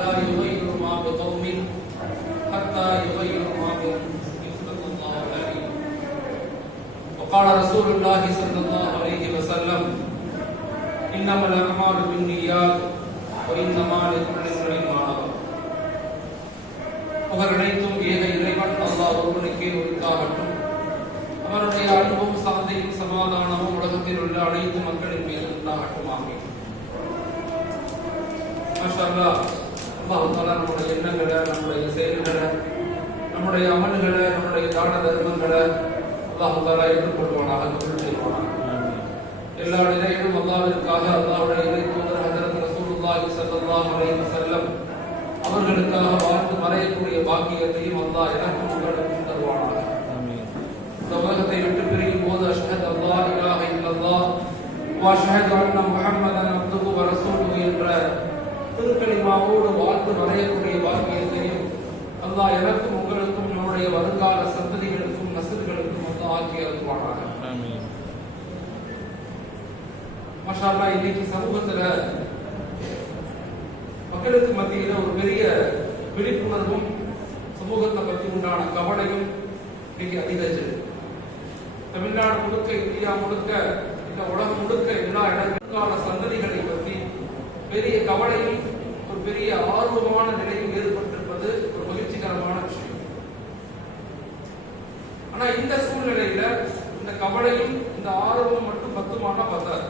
لا يغير ما بقوم حتى يغيروا ما بأنفسهم صدق الله العلي. وقال رسول الله صلى الله عليه وسلم إنما الأعمال بالنيات وإنما لكل امرئ ما نوى. புகழ் அனைத்தும் ஏக இறைவன் அல்லாஹ் ஒருவனுக்கே உரித்தாகட்டும். அவனுடைய அன்பும் சாந்தியும் சமாதானமும் உலகத்தில் உள்ள அனைத்து மக்களின் மீது உண்டாகட்டும். ஆமீன். மாஷா அல்லாஹ். அல்லாஹ் தஆலா நம்முடைய எண்ணங்களை, நம்முடைய செயல்களை, நம்முடைய அமல்களை, நம்முடைய தான தர்மங்களை அல்லாஹ் தஆலா ஏற்றுக்கொள்வானாக, கபூல் செய்வானாக. எல்லா நிலையிலும் அல்லாஹ்விற்காக அல்லாஹ்வுடைய இறை தூதர் ஹஜ்ரத் ரசூலுல்லாஹி ஸல்லல்லாஹு அலைஹி வஸல்லம் அவர்களுக்காக வாழ்ந்து மறையக்கூடிய பாக்கியத்தையும் அல்லாஹ் எனக்கும் உங்களுக்கும் தருவானாக. இந்த உலகத்தை விட்டு பிரியும் போது அஷ்ஹது அல்லாஹ் இலாஹ இல்லல்லாஹ் வ அஷ்ஹது அன்ன முஹம்மதன் அப்துஹு வ ரசூலுஹு என்ற திருக்கலிமாவோடு வாழ்ந்து மறையக்கூடிய பாக்கியத்தையும் அல்லாஹ் எனக்கும் உங்களுக்கும் நம்முடைய வருங்கால சந்ததிகளுக்கும் நஸ்ல்களுக்கும் அல்லாஹ் ஆக்கி அருள்வானாக. மாஷா அல்லாஹ். இன்னைக்கு சமூகத்துல மக்களுக்கு மத்தியில ஒரு பெரிய விழிப்புணர்வும் சமூகத்தை பற்றி உண்டான கவலையும் இன்னைக்கு அதிகரிச்சது. தமிழ்நாடு முழுக்க, இந்தியா முழுக்க, இந்த உலகம் முழுக்க எல்லா இடங்களுக்கான சந்ததிகளை பற்றி பெரிய கவலையும் ஒரு பெரிய ஆர்வமான நிலையும் ஏற்பட்டிருப்பது ஒரு மகிழ்ச்சிகரமான விஷயம். ஆனா இந்த சூழ்நிலையில இந்த கவலையும் இந்த ஆர்வம் மட்டும் பத்துமானா பத்தாது.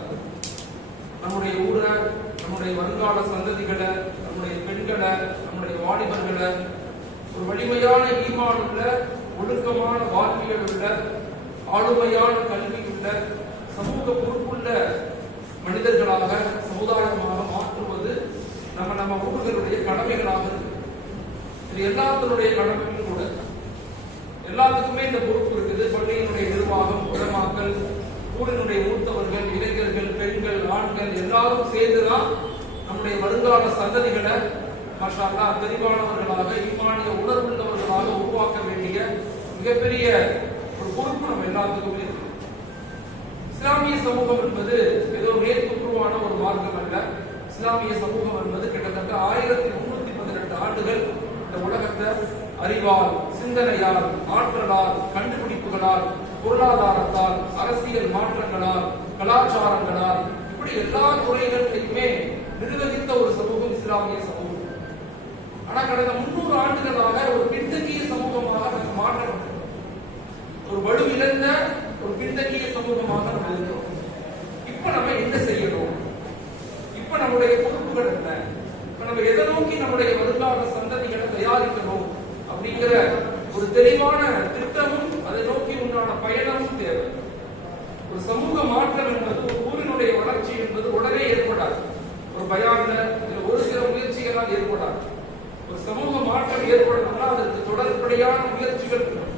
நம்முடைய ஊரை, நம்முடைய வருங்கால சந்ததிகளை, நம்முடைய பெண்களை, நம்முடைய வாலிபர்களை ஒரு வலிமையான ஈமான் உள்ள, ஒழுக்கமான வாழ்வியல் உள்ள, ஆளுமையான கல்வி உள்ள, சமூக பொறுப்புள்ள மனிதர்களாக, சமுதாயமாக மாற்றுவது நம்ம ஊர்களுடைய கடமைகளாக இருக்கு. இது எல்லாத்தினுடைய கடமையும் கூட. எல்லாத்துக்குமே இந்த பொறுப்பு இருக்குது. பள்ளியினுடைய நிர்வாகம், உலமாக்கள், ஊரினுடைய மூத்தவர்கள், இளைஞர்கள், பெண்கள், ஆண்கள் எல்லாரும் சேர்ந்துதான் நம்முடைய வருங்கால சந்ததிகளை மாஷா அல்லாஹ் தெளிவானவர்களாக, ஈமானிய உணர்வுள்ளவர்களாக உருவாக்க வேண்டிய மிகப்பெரிய ஒரு பொறுப்பு நம்ம எல்லாத்துக்குமே இருக்கு. இஸ்லாமிய சமூகம் என்பது ஏதோ நேற்று உருவான ஒரு மார்க்கம் அல்ல. இஸ்லாமிய சமூகம் என்பது கிட்டத்தட்ட 1318 ஆண்டுகள் இந்த உலகத்தை அறிவால், சிந்தனையால், ஆற்றலால், கண்டுபிடிப்புகளால், பொருளாதாரத்தால், அரசியல் மாற்றங்களால், கலாச்சாரங்களால், இப்படி எல்லா துறைகளிலுமே நிர்வகித்த ஒரு சமூகம் இஸ்லாமிய சமூகம். ஆனா கடந்த 300 ஆண்டுகளாக ஒரு பின்தங்கிய சமூகமாக நம்ம மாற்றப்பட்டோம். ஒரு வலுவிழந்த ஒரு பின்தங்கிய சமூகமாக நம்ம இருக்கிறோம். இப்ப நம்ம என்ன செய்யணும்? இப்ப நம்முடைய பொறுப்புகள் என்ன? இப்ப நம்ம எதை நோக்கி நம்முடைய வருங்கால சந்ததிகளை தயாரிக்கணும் அப்படிங்கிற ஒரு தெளிவான திட்டமும் அதை நோக்கி உண்டான பயணமும் தேவை. ஒரு சமூக மாற்றம் என்பது, ஒரு ஊரினுடைய வளர்ச்சி என்பது உடனே ஏற்படாது. ஒரு பயான்ல ஒரு சில முயற்சிகளால் ஏற்படாது. ஒரு சமூக மாற்றம் ஏற்படணும்னா அதற்கு தொடர்படியான முயற்சிகள் இருக்கணும்,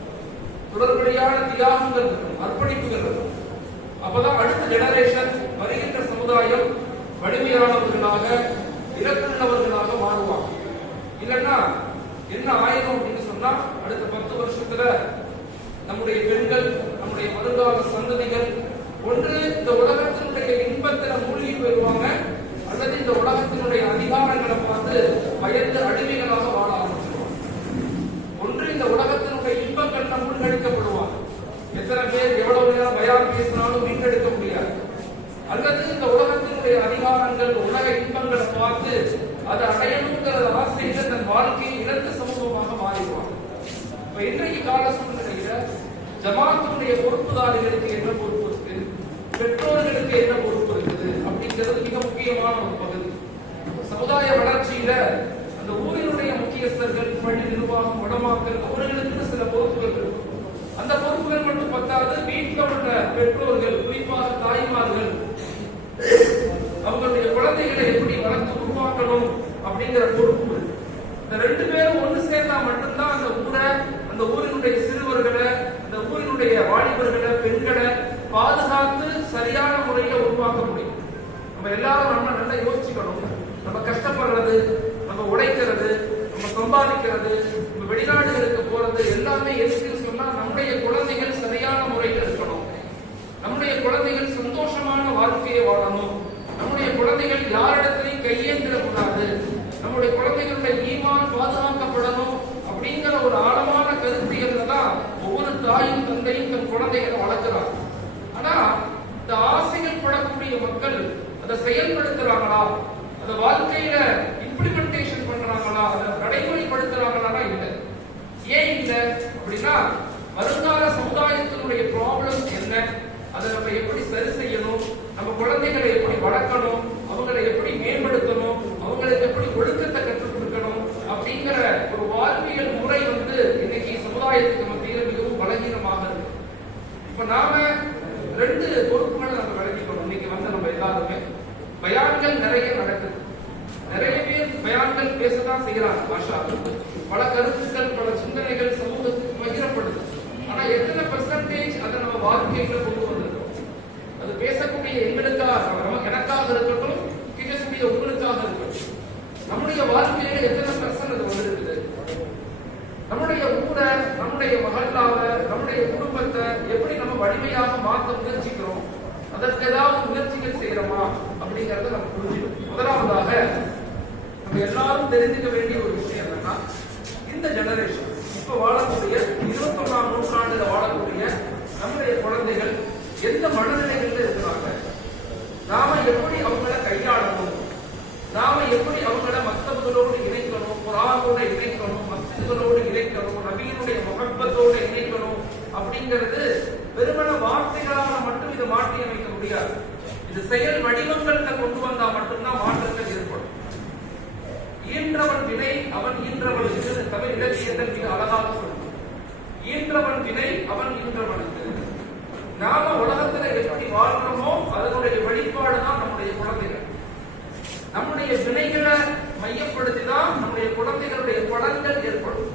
தொடர்படியான தியாகங்கள் இருக்கணும், அர்ப்பணிப்புகள் இருக்கணும். அப்பதான் அடுத்த ஜெனரேஷன், வருகின்ற சமுதாயம் வலிமையானவர்களாக, இலக்குள்ளவர்களாக மாறுவாங்க. இல்லைன்னா என்ன ஆயிரும் அப்படின்னு சொன்னா, அடுத்த 10 வருஷத்துல நம்முடைய பெண்கள், நம்முடைய வருங்கால சந்ததிகள் ஒன்று இந்த உலகத்தினுடைய இன்பத்துல மூழ்கி போயிடுவாங்க, அல்லது இந்த உலகத்தினுடைய அதிகாரங்களை பார்த்து பயந்து அடிமைகளாக வாழ ஆரம்பிச்சிருவாங்க. ஒன்று இந்த உலகத்தினுடைய இன்பங்கள்ல மூழ்கடிக்கப்படுவாங்க. எத்தனை பேர் எவ்வளவு நேரம் பயான் பேசினாலும் மீட்டெடுக்க முடியாது. அல்லது இந்த உலகத்தினுடைய அதிகாரங்கள், உலக இன்பங்களை பார்த்து அதை அடையணுங்கிற ஆசையில தன் வாழ்க்கையை இழந்த சமூகமாக மாறிடுவாங்க. இப்ப இன்றைக்கு கால சூழ்நிலையில ஜமாத்துடைய பொறுப்புதாரிகளுக்கு என்ன பொறுப்பு இருக்கு, பெற்றோர்களுக்கு என்ன பொறுப்பு இருக்குது அப்படிங்கிறது மிக முக்கியமான ஒரு பகுதி. சமுதாய வளர்ச்சியில அந்த ஊரினுடைய முக்கியஸ்தர்கள், பள்ளி நிர்வாகம், உலமாக்கள் அவர்களுக்கு சில பொறுப்புகள் இருக்கும். அந்த பொறுப்புகள் மட்டும் பத்தாது, வீட்டில் உள்ள பெற்றோர்கள், குறிப்பாக தாய்மார்கள், அவங்களுடைய குழந்தைகளை எப்படி வளர்த்து உருவாக்கணும் அப்படிங்கிற பொறுப்பு. இந்த 2 பேரும் ஒன்று சேர்ந்தா மட்டும்தான் அந்த ஊரை, அந்த ஊரினுடைய சிறுவர்களை, அந்த ஊரினுடைய வாலிபர்களை, பெண்களை பாதுகாத்து சரியான முறையில உருவாக்க முடியும். நம்ம எல்லாரும் நம்ம நல்லா யோசிச்சுக்கணும். நம்ம கஷ்டப்படுறது, நம்ம உழைக்கிறது, நம்ம சம்பாதிக்கிறது, நம்ம வெளிநாடுகளுக்கு போறது எல்லாமே எதுக்குன்னு சொன்னா நம்முடைய குழந்தைகள் சரியான முறையில் இருக்கணும், நம்முடைய குழந்தைகள் சந்தோஷமான வாழ்க்கையை வாழணும், நம்முடைய குழந்தைகள் யாரிடத்திலையும் கையேந்திர கூடாது, நம்முடைய குழந்தைகள் தந்தையும் தன் குழந்தைகளை வளர்க்கிறார். ஆனா இந்த ஆசைகள் படக்கூடிய மக்கள் அதை செயல்படுத்துறாங்களா, அதை வாழ்க்கையில இம்ப்ளிமெண்டேஷன் பண்றாங்களா, அதை நடைமுறைப்படுத்துறாங்களா? இல்லை. ஏன் இல்லை அப்படின்னா, வருங்கால சமுதாயத்தினுடைய ப்ராப்ளம் என்ன, அதை நம்ம எப்படி சரி செய்யணும், நம்ம குழந்தைகளை எப்படி வளர்க்கணும், அவங்களை எப்படி மேம்படுத்தணும், அவங்களுக்கு எப்படி ஒழுக்கத்தை கற்றுக் கொடுக்கணும் அப்படிங்கிற ஒரு வாழ்வியல் முறை இன்னைக்கு சமுதாயத்துக்கு மத்தியில் மிகவும் பலகீனமாக இருக்கு. இப்ப நாம 2 பொறுப்புகளை நம்ம விளக்கிக்கணும். இன்னைக்கு நம்ம எல்லாருமே பயான்கள் நிறைய நடக்குது, நிறைய பேர் பயான்கள் பேசதான் செய்யறாங்க. பாஷா பல கருத்துக்கள், பல சிந்தனைகள் சமூகத்துக்கு பகிரப்படுது. ஆனா எத்தனை பெர்சன்டேஜ் அதை நம்ம வாழ்க்கையில கொண்டு வந்திருக்கோம்? அது பேசக்கூடிய எங்களுக்காக, எனக்காக இருக்கட்டும், கேட்கக்கூடிய உங்களுக்காக இருக்கட்டும், நம்முடைய வாழ்க்கையில எத்தனை பெர்சன்ட் அது வந்திருக்குது? நம்முடைய ஊரை, நம்முடைய மகளாவை, நம்முடைய குடும்பத்தை எப்படி நம்ம வலிமையாக மாற்ற முயற்சிக்கிறோம்? அதற்கு ஏதாவது முயற்சிகள் செய்யறோமா அப்படிங்கறத நம்ம புரிஞ்சுக்கணும். முதலாவதாக நம்ம எல்லாரும் தெரிஞ்சுக்க வேண்டிய ஒரு விஷயம் என்னன்னா, இந்த ஜெனரேஷன் இப்ப வாழக்கூடிய 21ஆம் நூற்றாண்டுல வாழக்கூடிய நம்முடைய குழந்தைகள் எந்த மனநிலைகள்ல இருக்கிறாங்க, நாம எப்படி அவங்கள கையாளணும், நாம எப்படி அவங்கள மத்தவங்களோடு இணைக்கணும், குர்ஆனோட இணைக்கணும், மஸ்ஜிதுகளோடு இணைக்கணும், நபியினுடைய முஹப்பத்தோடு இணைக்கணும் அப்படிங்கிறது வெறுமன வார்த்தைகளாக மட்டும் இதை மாற்றி அமைக்க முடியாது. இது செயல் வடிவங்கள்ல கொண்டு வந்தா மட்டும்தான் மாற்றங்கள் ஏற்படும். ஈன்றவன் வினை அவன் ஈன்றவனுக்கு, தமிழ் இலக்கியத்தில் மிக அழகாக சொல்லும். ஈன்றவன் வினை அவன் ஈன்றவனுக்கு. நாம உலகத்துல எப்படி வாழ்றோமோ அதனுடைய வெளிப்பாடுதான் நம்முடைய குழந்தைகள். நம்முடைய வினைகளை மையப்படுத்திதான் நம்முடைய குழந்தைகளுடைய பலன்கள் ஏற்படும்.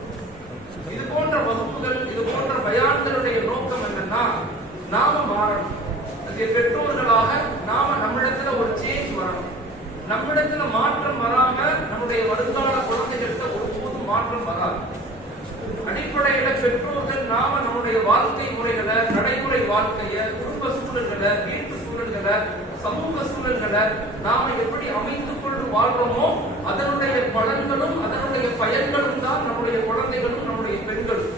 இது போன்ற வகுப்புகள், இது போன்ற பயான்களுடைய நோக்கம் என்னன்னா, நாம மாறணும். பெற்றோர்களாக நாம நம்மிடத்துல ஒரு சேஞ்ச் வரணும். நம்மிடத்துல மாற்றம் வராம நம்முடைய வருங்கால குழந்தைகளுக்கு ஒருபோதும் மாற்றம் வராது. அடிப்படையில பெற்றோர்கள் நாம நம்முடைய வாழ்க்கை முறைகளை, நடைமுறை வாழ்க்கைய, குடும்ப சூழல்களை, வீட்டு சூழல்களை, சமூக சூழல்களை நாம எப்படி அமைத்துக் கொண்டு வாழ்றோமோ அதனுடைய பலன்களும் அதனுடைய பயன்களும் தான் நம்முடைய குழந்தைகளும் நம்முடைய பெண்களும்.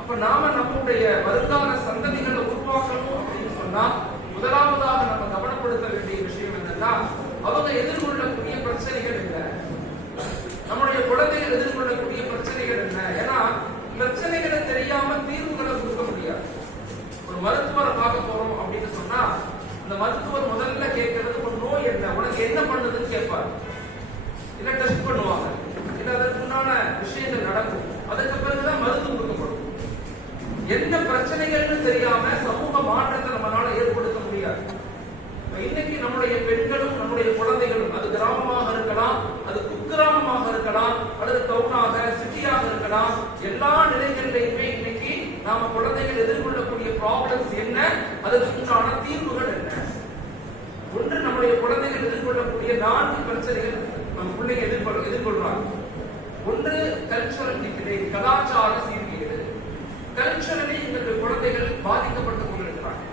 அப்ப நாம நம்முடைய வருங்கால சந்ததிகளை உருவாக்கணும் அப்படின்னு சொன்னா, முதலாவதாக நம்ம கவனப்படுத்த வேண்டிய விஷயம் என்னன்னா, அவங்க எதிர்கொள்ளக்கூடிய பிரச்சனைகள் என்ன, நம்முடைய குழந்தைகள் எதிர்கொள்ளக்கூடிய பிரச்சனைகள் என்ன. ஏன்னா பிரச்சனைகளை தெரியாம தீர்வுகளை கொடுக்க முடியாது. ஒரு மருத்துவரை பார்க்க போறோம் அப்படின்னு சொன்னா, அந்த மருத்துவர் முதல்ல கேட்கறது ஒரு நோய் என்ன, உனக்கு என்ன பண்ணுதுன்னு கேட்பாரு. இல்ல டெஸ்ட் பண்ணுவாங்க, இல்ல அதற்குண்டான விஷயங்கள் நடக்கும். அதற்கு பிறகுதான் மருந்து கொடுக்கப்படும். என்ன பிரச்சனைகள்னு தெரியாம சமூக மாற்றத்தை நம்மளால ஏற்படுத்த முடியாது. இன்னைக்கு நம்முடைய பெண்களும் நம்முடைய குழந்தைகளும், அது கிராமமாக இருக்கலாம், அது குக்கிராமமாக இருக்கலாம், அல்லது டவுனாக, சிட்டியாக இருக்கலாம், எல்லா நிலைகளிலையுமே இன்னைக்கு நாம குழந்தைகள் எதிர்கொள்ளக்கூடிய ப்ராப்ளம்ஸ் என்ன, அதற்குண்டான தீர்வுகள் என்ன. ஒன்று, நம்முடைய குழந்தைகள் எதிர்கொள்ளக்கூடிய 4 பிரச்சனைகள் நம்ம பிள்ளைங்க எதிர்கொள்றாங்க. ஒன்று கல்ச்சுரல் டிக்ரேட், கலாச்சார சீர்கேடு. கல்ச்சுரலி எங்களுடைய குழந்தைகள் பாதிக்கப்பட்டுக் கொண்டிருக்கிறாங்க.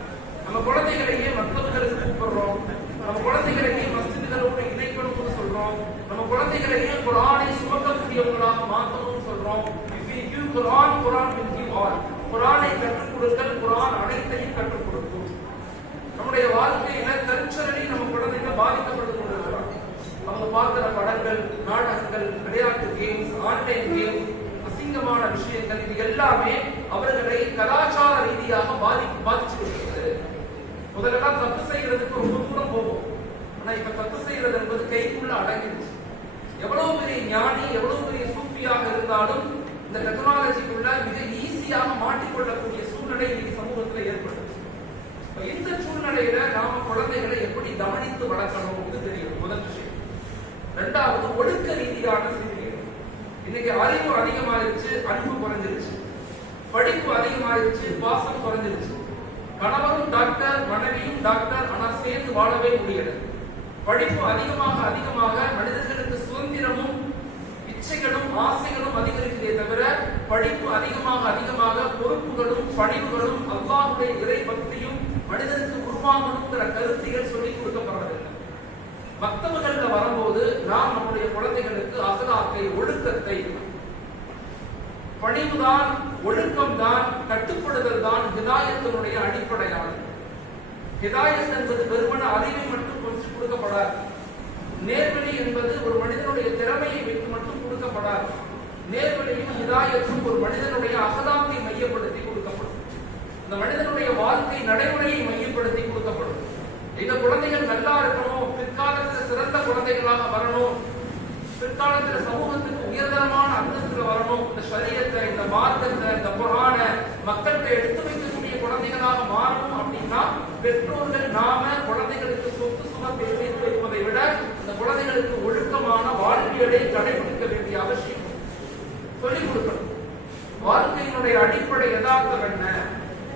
நம்ம குழந்தைகளையே மற்றவர்களுக்கு கூப்பிடுறோம், நம்ம குழந்தைகளையே மஸ்ஜிதுகளோடு இணைக்கணும்னு சொல்றோம், நம்ம குழந்தைகளையே குர்ஆனை சுமக்கக்கூடியவங்களாக மாற்றணும்னு சொல்றோம். If we give Quran, Quran will give all. குர்ஆனை கற்றுக் கொடுத்தல் குர்ஆன் அனைத்தையும் கற்றுக் கொடுக்கும். நம்முடைய வாழ்க்கையில கல்ச்சரலி நம்ம குழந்தைகள் பாதிக்கப்பட்டுக் கொண்டிருக்கிறாங்க. அவங்க பார்க்கிற படங்கள், நாடகங்கள், விளையாட்டு கேம்ஸ், ஆன்லைன் கேம்ஸ், அசிங்கமான விஷயங்கள், இது எல்லாமே அவர்களை கலாச்சார ரீதியாக பாதிச்சு விடுகிறது. முதல்ல தப்பு செய்யறதுக்கு ரொம்ப தூரம் போகும். ஆனா இப்ப தப்பு செய்யறது என்பது கைக்குள்ள அடங்கிடுச்சு. எவ்வளவு பெரிய ஞானி, எவ்வளவு பெரிய சூஃபியாக இருந்தாலும் இந்த டெக்னாலஜிக்குள்ள மிக ஈஸியாக மாட்டிக்கொள்ளக்கூடிய சூழ்நிலை இன்னைக்கு சமூகத்துல ஏற்படுது. இந்த சூழ்நிலையில நாம குழந்தைகளை எப்படி கவனித்து வளர்க்கணும் இது தெரியும், முதல் விஷயம். 2வது, ஒழுக்க ரீதியான சீர்கேடு. இன்னைக்கு அறிவு அதிகமாயிருச்சு, அன்பு குறைஞ்சிருச்சு. படிப்பு அதிகமாயிருச்சு, பாசம் குறைஞ்சிருச்சு. கணவரும் டாக்டர், மனைவியும் டாக்டர், ஆனா சேர்ந்து வாழவே முடியல. படிப்பு அதிகமாக அதிகமாக மனிதர்களுக்கு சுதந்திரமும் இச்சைகளும் ஆசைகளும் அதிகரிக்கிறதே தவிர, படிப்பு அதிகமாக அதிகமாக பொறுப்புகளும் பணிவுகளும் அல்லாஹ்வுடைய இறை பக்தியும் மனிதனுக்கு உருவாகணுங்கிற கருத்துகள் சொல்லிக் கொடுக்கப்படுறதில்லை. மக்தபுகள்ல வரும்போது நாம் நம்முடைய குழந்தைகளுக்கு அகலாக்கை, ஒழுக்கத்தை, பணிவுதான் ஒழுக்கம் தான், கட்டுப்படுதல் தான் ஹிதாயத்தினுடைய அடிப்படையானது. ஹிதாயத் என்பது வெறுமன அறிவை மட்டும் கொஞ்சம் கொடுக்கப்படாது. நேர்வழி என்பது ஒரு மனிதனுடைய திறமையை வைத்து மட்டும் கொடுக்கப்படாது. நேர்வழியும் ஹிதாயத்தும் ஒரு மனிதனுடைய அகதாத்தை மையப்படுத்தி கொடுக்கப்படும். இந்த மனிதனுடைய வாழ்க்கை நடைமுறையை மையப்படுத்தி கொடுக்கப்படும். இந்த குழந்தைகள் நல்லா இருக்கணும், பிற்காலத்தில் சிறந்த குழந்தைகளாக வரணும், பிற்காலத்தில் சமூகத்துக்கு உயர்தரமான அந்தஸ்துல வரணும், இந்த ஷரியத்தை, இந்த மார்க்கத்தை, இந்த குர்ஆன மக்களுக்கு எடுத்து வைக்கக்கூடிய குழந்தைகளாக மாறணும் அப்படின்னா பெற்றோர்கள் நாம குழந்தைகளுக்கு சொத்து சுமத்தை சேர்த்து வைப்பதை விட இந்த குழந்தைகளுக்கு ஒழுக்கமான வாழ்வியலை கடைபிடிக்க வேண்டிய அவசியம் சொல்லிக் கொடுக்கணும். வாழ்க்கையினுடைய அடிப்படை யதார்த்தம் என்ன?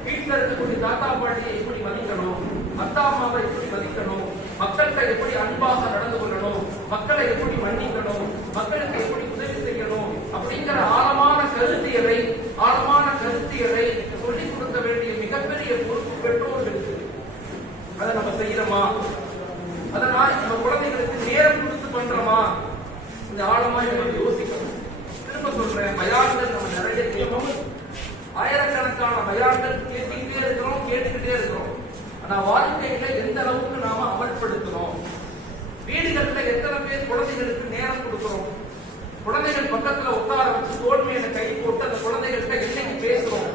வீட்டில் இருக்கக்கூடிய தாத்தா பாட்டியை எப்படி மதிக்கணும், அத்தா அம்மாவை எப்படி மதிக்கணும், மக்கள்கிட்ட எப்படி அன்பாக நடந்து கொள்ளணும், மக்களை எப்படி மன்னிக்கணும், மக்களுக்கு எப்படி உதவி செய்யணும் அப்படிங்கிற ஆழமான கருத்தியலை சொல்லிக் கொடுக்க வேண்டிய மிகப்பெரிய பொறுப்பு பெற்றோர்களுக்கு. அதை நம்ம செய்யறோமா? அதனால் நம்ம குழந்தைகளுக்கு நேரம் கொடுத்து பண்றோமா? இந்த ஆழமா நம்ம யோசிக்கணும். திரும்ப சொல்றேன், பயான்கள் நம்ம நிறைய கேட்போம், ஆயிரக்கணக்கான பயான்கள் கேட்டுக்கிட்டே இருக்கிறோம். ஆனா வாழ்க்கையில எந்த அளவுக்கு நாம அமல்படுத்துறோம்? வீடுகள்ல எத்தனை பேர் குழந்தைகளுக்கு நேரம் கொடுக்கிறோம்? குழந்தைகள் பக்கத்துல உட்கார வச்சு தோல்மையில கை போட்டு அந்த குழந்தைகள்கிட்ட என்னைக்கு பேசுறோம்?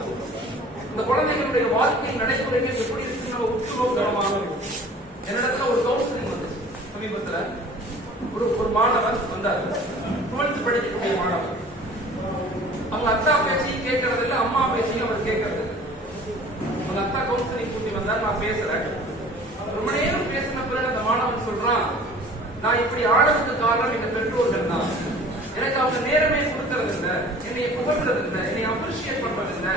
இந்த குழந்தைகளுடைய வாழ்க்கை நடைமுறைகள் எப்படி இருக்கு நம்ம உற்று நோக்கணும். என்னிடத்துல ஒரு கவுன்சிலிங் வந்துச்சு சமீபத்துல. ஒரு மாணவர் வந்தார், 12th படிக்கக்கூடிய மாணவர். அவங்க அத்தா பேச்சையும் கேட்கறது இல்லை, அம்மா பேச்சையும் அவர் கேட்கறது இல்லை. அவங்க அத்தா கவுன்சிலிங் கூட்டி வந்தார், நான் பேசுறேன். ரொம்ப நேரம் பேசின பிறகு அந்த மாணவன் சொல்றான், நான் இப்படி ஆனதுக்கு காரணம் எங்க பெற்றோர்கள் தான். எனக்கு அவங்க நேரமே கொடுக்கறது இல்லை, என்னை புகழ்றது இல்லை, என்னை அப்ரிஷியேட் பண்றது இல்லை.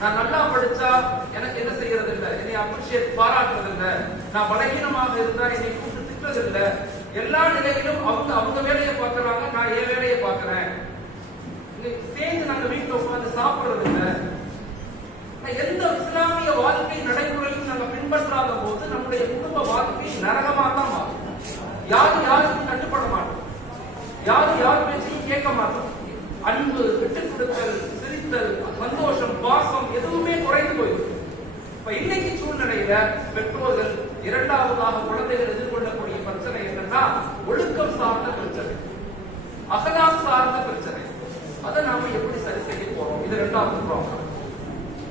நான் நல்லா படிச்சா எனக்கு என்ன செய்யறது இல்லை, என்னை அப்ரிஷியேட் பாராட்டுறது இல்லை. நான் பலகீனமாக இருந்தா என்னை கூப்பிட்டு திட்டுறது இல்லை. எல்லா நிலையிலும் அவங்க வேலையை பார்க்கறாங்க, நான் என் வேலையை பார்க்கிறேன். சேர்ந்து நாங்க வீட்டுல உட்கார்ந்து சாப்பிடுறது இல்லை. எந்த இஸ்லாமிய வாழ்க்கை நடைமுறையும் நாங்க பின்பற்றாத போது நம்முடைய குடும்ப வாழ்க்கை நரகமா தான் மாறும். யாருக்கும் கட்டுப்பட மாட்டோம், யார் பேச்சையும் கேட்க மாட்டோம். அன்பு, விட்டுக் கொடுத்தல், சிரித்தல், சந்தோஷம், பாசம் எதுவுமே குறைந்து போயிடும். இப்ப இன்னைக்கு சூழ்நிலையில பெற்றோர்கள் இரண்டாவதாக குழந்தைகள் எதிர்கொள்ளக்கூடிய பிரச்சனை என்னன்னா ஒழுக்கம் சார்ந்த பிரச்சனை, அகலாக் சார்ந்த பிரச்சனை. அதை நாம எப்படி சரி செய்ய போறோம்? இது இரண்டாவது ப்ராப்ளம்.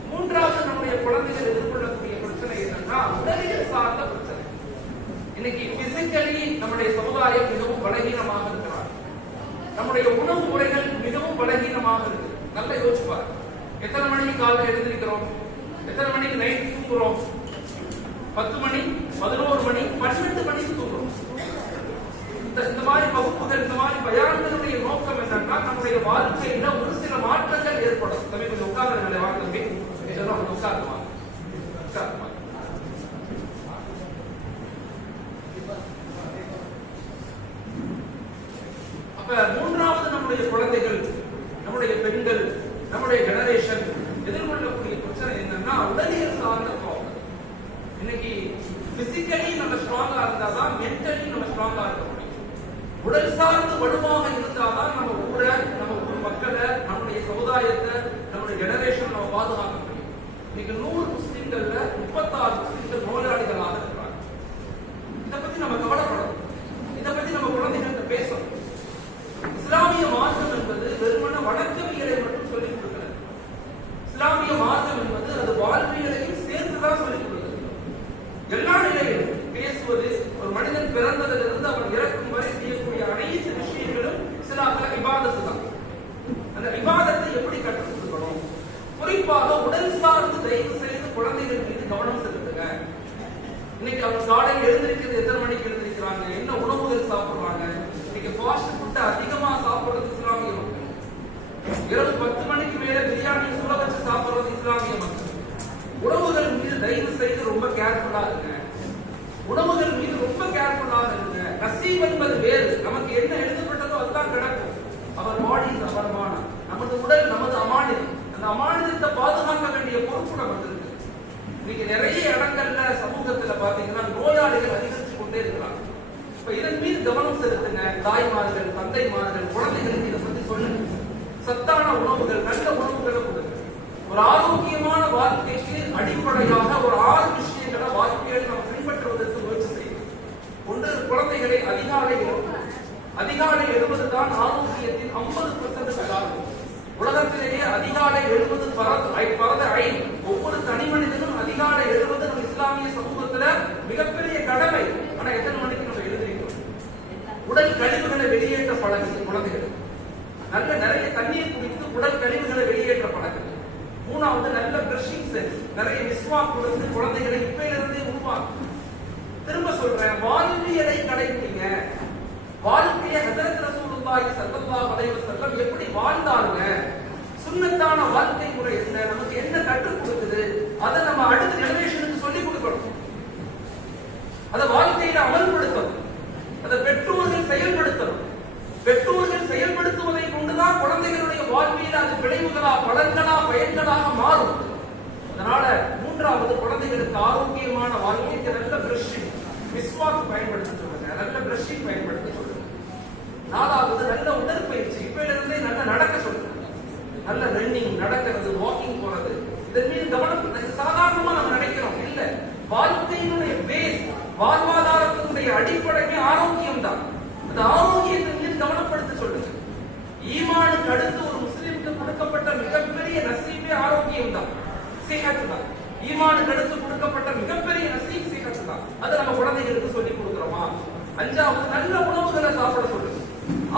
மூன்றாவது நம்முடைய குழந்தைகள் எதிர்கொள்ளக்கூடிய பிரச்சனை என்னன்னா உடலியல் சார்ந்த பிரச்சனை. இன்னைக்கு பிசிக்கலி நம்முடைய சமுதாயம் மிகவும் பலகீனமாக இருக்கிறார். நம்முடைய உணவு முறைகள் மிகவும் பலகீனமாக இருக்கு. நல்லா யோசிச்சு பாருங்க. எத்தனை மணிக்கு காலையில் எழுந்திருக்கிறோம்? எத்தனை மணிக்கு நைட் தூங்குறோம்? 10 மணி, 11 மணி, 12 மணிக்கு தூங்குறோம். இந்த மாதிரி வகுப்புகள், இந்த மாதிரி பயான்களுடைய நோக்கம் என்னன்னா நம்முடைய வாழ்க்கையில ஒரு சில மாற்றங்கள் ஏற்படும். தம்பி கொஞ்சம் உட்கார்ந்து வாங்க தம்பி, உட்கார்ந்துமா. அப்ப மூன்றாவது நம்முடைய குழந்தைகள், நம்முடைய பெண்கள், நம்முடைய ஜெனரேஷன் எதிர்கொள்ளக்கூடிய பிரச்சனை என்னன்னா உடலியல் சார்ந்த ப்ராப்ளம். இன்னைக்கு பிசிக்கலி நம்ம ஸ்ட்ராங்கா இருந்தாதான் மென்டலி நம்ம ஸ்ட்ராங்கா இருக்க முடியும். உடல் சார்ந்து வலுவாக இருந்தாதான் நம்ம ஊரை, நம்ம ஊர் மக்களை, நம்முடைய சமுதாயத்தை, நம்முடைய ஜெனரேஷன் நம்ம பாதுகாக்க முடியும். இன்னைக்கு 100 முஸ்லிம்கள்ல 36 முஸ்லிம்கள் நோயாளிகளாக இருக்கிறாங்க. இதை பத்தி நம்ம கவலைப்படணும். இதை பத்தி நம்ம குழந்தைகள்கிட்ட பேசணும். இஸ்லாமிய மார்க்கம் என்பது வெறுமன வணக்கவியலை மட்டும் சொல்லிக் கொடுக்கிறது. இஸ்லாமிய மார்க்கம் என்பது அது வாழ்வியலையும் சேர்த்துதான் சொல்லிக் கொடுக்கிறது. எல்லா நிலையிலும் பேசுவது, ஒரு மனிதன் பிறந்ததிலிருந்து அவன் இறக்கும் வரை செய்யக்கூடிய அனைத்து விஷயங்களும் சில இபாதத்து தான். அந்த இபாதத்தை எப்படி கற்றுக் கொடுக்கணும்? குறிப்பாக உடல் சார்ந்து தயவு செய்து குழந்தைகள் மீது கவனம் செலுத்துங்க. இன்னைக்கு அவங்க காலையில் எழுந்திருக்கிறது எத்தனை மணிக்கு எழுந்திருக்கிறாங்க, என்ன உணவுகள் சாப்பிடுறாங்க? இன்னைக்கு ஃபாஸ்ட் ஃபுட் அதிகமா சாப்பிடுறது இஸ்லாமிய மக்கள். இரவு 10 மணிக்கு மேல பிரியாணி சுட வச்சு சாப்பிடுறது இஸ்லாமிய மக்கள். உணவுகள் மீது தயவு செய்து ரொம்ப கேர்ஃபுல்லா இருங்க. உணவுகள் மீது ரொம்ப கேர்ஃபுல்லாக இருங்க. நசீப் என்பது வேறு, நமக்கு என்ன எழுதப்பட்டதோ அதுதான் கிடக்கும். அவர் பாடி அபரமானம், நமது உடல் நமது அமானிதம். அந்த அமானிதத்தை பாதுகாக்க வேண்டிய பொறுப்பு நமக்கு இருக்கு. இன்னைக்கு நிறைய இடங்கள்ல சமூகத்துல பாத்தீங்கன்னா நோயாளிகள் அதிகரித்து கொண்டே இருக்கிறாங்க. இப்ப இதன் மீது கவனம் செலுத்துங்க. தாய்மார்கள், தந்தைமார்கள், குழந்தைகளுக்கு இதை பத்தி சொல்லுங்க. சத்தான உணவுகள், நல்ல உணவுகளை கொடுங்க. ஒரு ஆரோக்கியமான வாழ்க்கைக்கு அடிப்படையாக ஒரு 6 விஷயங்களை வாழ்க்கையில் நாம் பின்பற்றுவதற்கு முயற்சி செய்யும். ஒன்று, குழந்தைகளை அதிகாலை எழுவதுதான் ஆரோக்கியத்தின் 50% காரணம். உலகத்திலேயே அதிகாலை எழுவது பரத ஐன். ஒவ்வொரு தனி மனிதனும் அதிகாலை எழுவது நம்ம இஸ்லாமிய சமூகத்துல மிகப்பெரிய கடமை. ஆனா எத்தனை மணிக்கு நம்ம எழுதிருக்கோம்? உடல் கழிவுகளை வெளியேற்ற பழகுது குழந்தைகள். நிறைய தண்ணீர் குடித்து உடல் கழிவுகளை வெளியேற்ற பழகுது. 3வது, நல்ல பிரஷிங் சென்ஸ். நிறைய மிஸ்வாக் கொடுத்து குழந்தைகளை இப்பையிலிருந்தே உருவாக்கும். திரும்ப சொல்றேன், வாழ்வியலை கடைபிடிங்க. வாழ்க்கையை ஹஜ்ரத் ரசூலுல்லாஹி ஸல்லல்லாஹு அலைஹி வஸல்லம் எப்படி வாழ்ந்தாங்க, சுன்னத்தான வாழ்க்கை முறை என்ன, நமக்கு என்ன கற்றுக் கொடுக்குது, அதை நம்ம அடுத்த ஜெனரேஷனுக்கு சொல்லிக் கொடுக்கணும். அதை வாழ்க்கையில அமல்படுத்தணும். அதை பெற்றோர்கள் செயல்படுத்தணும். பெற்றோர்கள் செயல்படுத்துவதை கொண்டுதான் குழந்தைகளுடைய வாழ்வியல் அது விளைவுகளா, பலன்களா, பயன்களாக மாறும். அதனால 3வது, குழந்தைகளுக்கு ஆரோக்கியமான வாழ்க்கைக்கு நல்ல பிரஷிங், மிஸ்வாக் பயன்படுத்த சொல்லுங்க. நல்ல பிரஷிங் பயன்படுத்த சொல்லுங்க. 4வது, நல்ல உடற்பயிற்சி. இப்பயிலிருந்தே நல்ல நடக்க சொல்லுங்க. நல்ல ரன்னிங், நடக்கிறது, வாக்கிங் போறது. இதன் மீது கவனம். சாதாரணமா நம்ம நினைக்கிறோம், இல்ல. வாழ்க்கையினுடைய பேஸ், வாழ்வாதாரத்தினுடைய அடிப்படையே ஆரோக்கியம் தான். அந்த ஆரோக்கியத்தின் மீது கவனப்படுத்த சொல்லுங்க. ஈமானுக்கு அடுத்து ஒரு முஸ்லிமுக்கு கொடுக்கப்பட்ட மிகப்பெரிய நசீபே ஆரோக்கியம் தான், சிஹத் தான். ஈமானுக்கு அடுத்து கொடுக்கப்பட்ட மிகப்பெரிய நசீப் சிஹத் தான். அதை நம்ம குழந்தைகளுக்கு சொல்லி கொடுக்கிறோமா? 5வது, நல்ல உணவுகளை சாப்பிட சொல்லுங்க.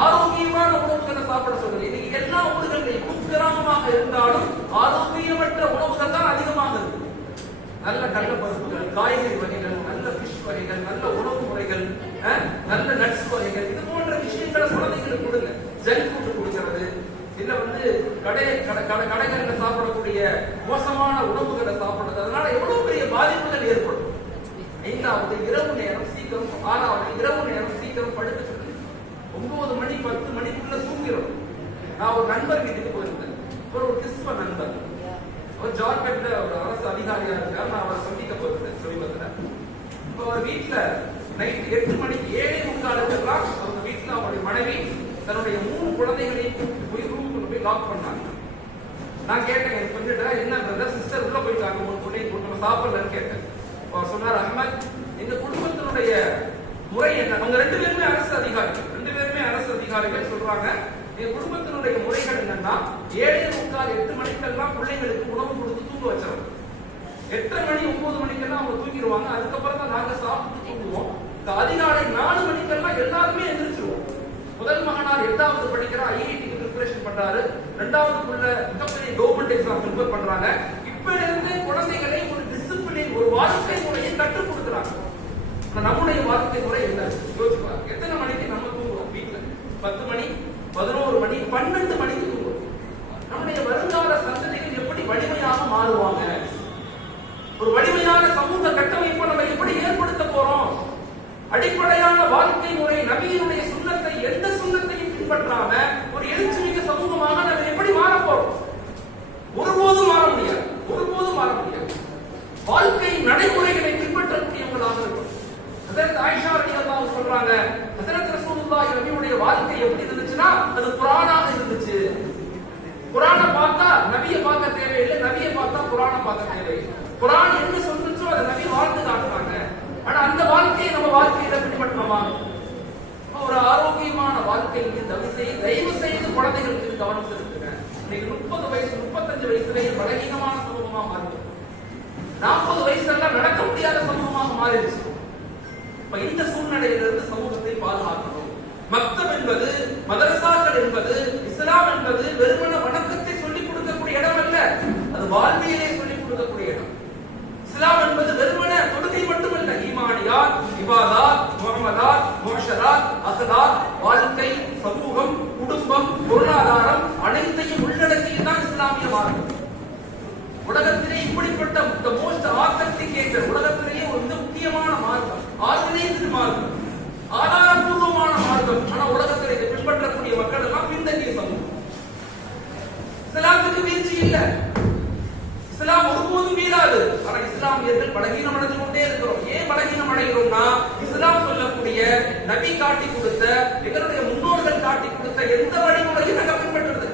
ஆரோக்கியமான உணவுகளை சாப்பிட சொல்லுங்க. இன்னைக்கு எல்லா உணவுகளையும் குக்கிராமமாக இருந்தாலும் ஆரோக்கியமற்ற உணவுகள் தான் அதிகமாக இருக்கு. நல்ல கடலைப்பருப்புகள், காய்கறி வகைகள், நல்ல ஃபிஷ் வகைகள், நல்ல உணவு முறைகள், நல்ல நட்ஸ் வகைகள், இது போன்ற விஷயங்களை குழந்தைகளுக்கு கொடுங்க. ஜங்க் ஃபுட் கொடுக்கிறது, இல்ல கடைகளில் சாப்பிடக்கூடிய மோசமான உணவுகளை சாப்பிடுறது, அதனால எவ்வளவு பெரிய பாதிப்புகள் ஏற்படும். 5வது, இரவு நேரம் சீக்கிரம். 6வது, இரவு நேரம் சீக்கிரம் படுக்க சொல்லுங்க. 9 மணி 10 மணிக்குள்ள தூங்கிடும். நான் ஒரு நண்பர் வீட்டுக்கு போயிருந்தேன். ஒரு கிறிஸ்துவ நண்பர். அவர் ஜார்க்கண்ட்ல ஒரு அரசு அதிகாரியா இருக்கார். நான் அவரை சந்திக்க போயிருந்தேன் சமீபத்துல. இப்போ அவர் வீட்டுல நைட் 8 மணிக்கு 7:45 அவங்க வீட்டுல அவருடைய மனைவி தன்னுடைய 3 குழந்தைகளையும் போய் ரூமுக்குள்ள போய் லாக் பண்ணாங்க. நான் கேட்டேன், எனக்கு கொஞ்சம் என்ன பிரதர் சிஸ்டர் உள்ள போயிட்டாங்க, 3 பிள்ளைங்க நம்ம சாப்பிடலன்னு கேட்டேன். அவர் சொன்னார், அஹ்மத், எங்க குடும்பத்தினுடைய முறை என்ன? அவங்க 2 பேருமே அரசு அதிகாரிகள் சொல்றாங்க, எங்க குடும்பத்தினுடைய முறைகள் என்னன்னா 7:45 8 மணிக்கெல்லாம் பிள்ளைங்களுக்கு உணவு கொடுத்து தூங்க வச்சிடணும். 8:30 மணி 9 மணிக்கெல்லாம் அவங்க தூங்கிடுவாங்க. அதுக்கப்புறம் தான் நாங்க சாப்பிட்டு தூங்குவோம். அதிகாலை 4 மணிக்கெல்லாம் எல்லாருமே எந்திரிச்சிருவோம். முதல் மகனார் 8வது படிக்கிற ஐஐடிக்கு பிரிப்பரேஷன் பண்றாரு. 2வது புள்ள மிகப்பெரிய கவர்மெண்ட் எக்ஸாம் ப்ரிப்பேர் பண்றாங்க. இப்ப இருந்து குழந்தைகளை ஒரு டிசிப்ளின், ஒரு வாழ்க்கை முறையை கற்றுக் கொடுக்குறாங்க. நம்முடைய வாழ்க்கை முறை என்ன யோசிச்சு பாருங்க. எத்தனை மணிக்கு நம்ம தூங்குவோம்? வீட்டுல 10 மணி, 11 மணி, 12 மணிக்கு தூங்குவோம். நம்முடைய வருங்கால சந்ததிகள் எப்படி வலிமையாக மாறுவாங்க? ஒரு வலிமையான சமூக கட்டமைப்பை நம்ம எப்படி ஏற்படுத்த போறோம்? அடிப்படையான வாழ்க்கை முறை, நபியினுடைய சுன்னத்தை, எந்த சுன்னத்தையும் பின்பற்றாம ஒரு எழுச்சிமிக்க சமூகமாக நம்ம எப்படி மாற போறோம்? ஒருபோதும் மாற முடியாது. வாழ்க்கை நடைமுறைகளை பின்பற்றக்கூடியவங்களாக இருக்கும். ஹஜ்ரத் ஆயிஷா ரலியல்லாஹு சொல்றாங்க, ஹஜ்ரத் ரசூலுல்லாஹி நபியுடைய வாழ்க்கை எப்படி இருந்துச்சுன்னா அது குர்ஆனாக இருந்துச்சு. குர்ஆனை பார்த்தா நபியை பார்க்க தேவையில்லை, நபியை பார்த்தா குர்ஆனை பார்க்க தேவையில்லை. குர்ஆன் என்ன சொல்லுச்சோ அதை நபி வாழ்ந்து காட்டுறாங்க. ஆனா அந்த வாழ்க்கையை நம்ம வாழ்க்கையில பின்பற்றணுமா? ஒரு ஆரோக்கியமான வாழ்க்கைக்கு தயவு செய்து குழந்தைகளுக்கு கவனம் செலுத்துங்க. இன்னைக்கு 30 வயசு 35 வயசுலேயே பலகீனமான சமூகமா மாறிடுச்சு. 40 வயசுல நடக்க முடியாத சமூகமாக மாறிடுச்சு. இப்ப இந்த சூழ்நிலையிலிருந்து சமூகத்தை பாதுகாக்கணும். மக்தப் என்பது, மதரசாக்கள் என்பது, இஸ்லாம் என்பது வெறுமன வணக்கத்தை சொல்லிக் கொடுக்கக்கூடிய இடம் அல்ல, அது வாழ்வியலை சொல்லிக் கொடுக்கக்கூடிய இடம். இஸ்லாம் என்பது வெறுமன தொழுகை மட்டுமல்ல, ஈமானியாத், இபாதத், முஅமலாத், முஅஷராத், அக்லாக், வாழ்க்கை, சமூகம், குடும்பம், பொருளாதாரம் அனைத்தையும் உள்ளடக்கியதான் இஸ்லாமிய மார்க்கம். உலகத்திலே இப்படிப்பட்ட the most authenticated, உலகத்திலேயே ஒரு முக்கியமான மார்க்கம், ஆர்கனைஸ்டு மார்க்கம், ஆதாரபூர்வமான மார்க்கம். ஆனா உலகத்தில் இதை பின்பற்றக்கூடிய மக்கள் எல்லாம் பின்தங்கிய சமூகம். இஸ்லாமுக்கு வீழ்ச்சி இல்ல, இஸ்லாம் ஒருபோதும் வீழாது. ஆனா இஸ்லாமியர்கள் பலகீனம் அடைந்து கொண்டே இருக்கிறோம். ஏன் பலகீனம் அடைகிறோம்னா, இஸ்லாம் சொல்லக்கூடிய நபி காட்டி கொடுத்த, எங்களுடைய முன்னோர்கள் காட்டி கொடுத்த எந்த வழிமுறையும் நாங்கள் பின்பற்றுறது.